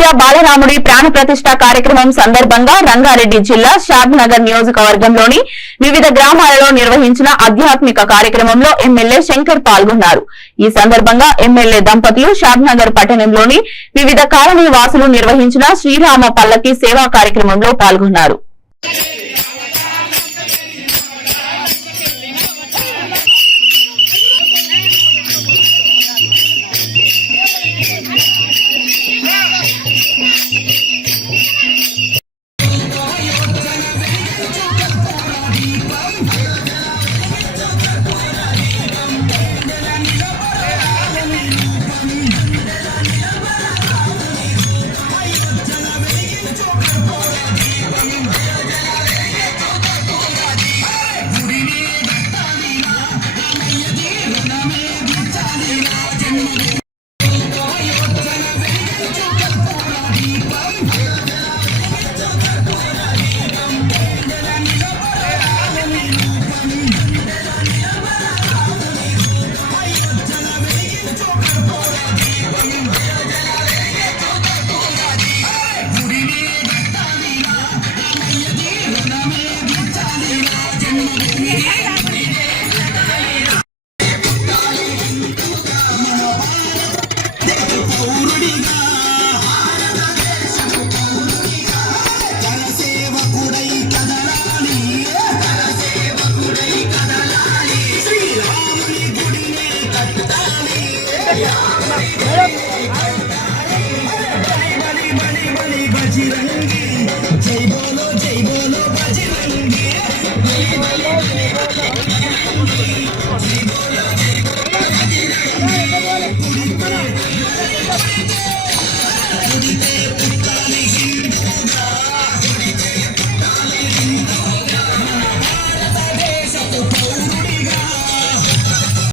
అయోధ్య బాలరాముడి ప్రాణ ప్రతిష్ఠ కార్యక్రమం సందర్భంగా రంగారెడ్డి జిల్లా షాద్ నగర్ నియోజకవర్గంలోని వివిధ గ్రామాలలో నిర్వహించిన ఆధ్యాత్మిక కార్యక్రమంలో ఎమ్మెల్యే శంకర్ పాల్గొన్నారు. ఈ సందర్భంగా ఎమ్మెల్యే దంపతులు షాద్ నగర్ పట్టణంలోని వివిధ కాలనీ వాసులు నిర్వహించిన శ్రీరామ పల్లకి సేవా కార్యక్రమంలో పాల్గొన్నారు. बजरंगी जय बोलो